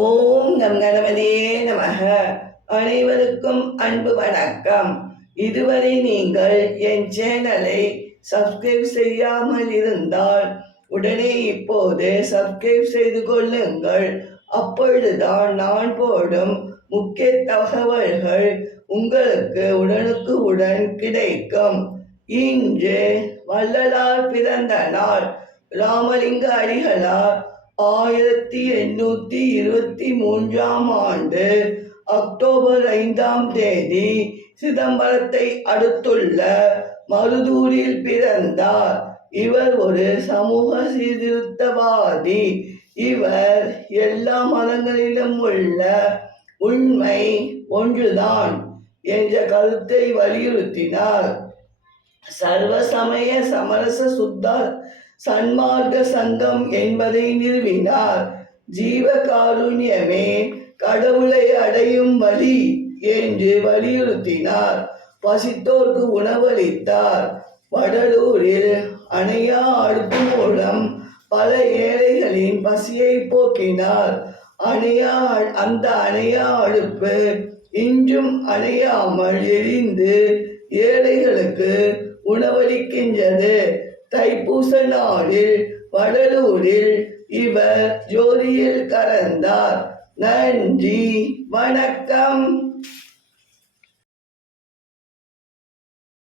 ஓம் நம் கணபதியே நமக. அனைவருக்கும் அன்பு வணக்கம். இதுவரை நீங்கள் என் சேனலை சப்ஸ்கிரைப் செய்யாமல் இருந்தால் உடனே இப்போது சப்ஸ்கிரைப் செய்து கொள்ளுங்கள். அப்பொழுதுதான் நான் போடும் முக்கிய தகவல்கள் உங்களுக்கு உடனுக்கு உடன் கிடைக்கும். இன்று வள்ளலார் பிறந்த நாள். ராமலிங்க அடிகளார் 1823 அக்டோபர் 5 சிதம்பரத்தை அடுத்துள்ள மருதூரில் பிறந்தார். இவர் ஒரு சமூக சீர்திருத்தவாதி. இவர் எல்லா மதங்களிலும் உள்ள உண்மை ஒன்றுதான் என்ற கருத்தை வலியுறுத்தினார். சர்வ சமய சமரச சுத்த சன்மார்க்க சங்கம் என்பதை நிறுவினார். ஜீவ காருண்யமே கடவுளை அடையும் வழி என்று வலியுறுத்தினார். பசித்தோர்க்கு உணவளித்தார். வடலூரில் அணையா அடுப்பு மூலம் பல ஏழைகளின் பசியை போக்கினார். அந்த அணையா அடுப்பு இன்றும் அணையாமல் எரிந்து ஏழைகளுக்கு உணவளிக்கின்றது. தைப்பூச நாளில் வடலூரில் இவர் ஜோதியில் கலந்தார். நன்றி, வணக்கம்.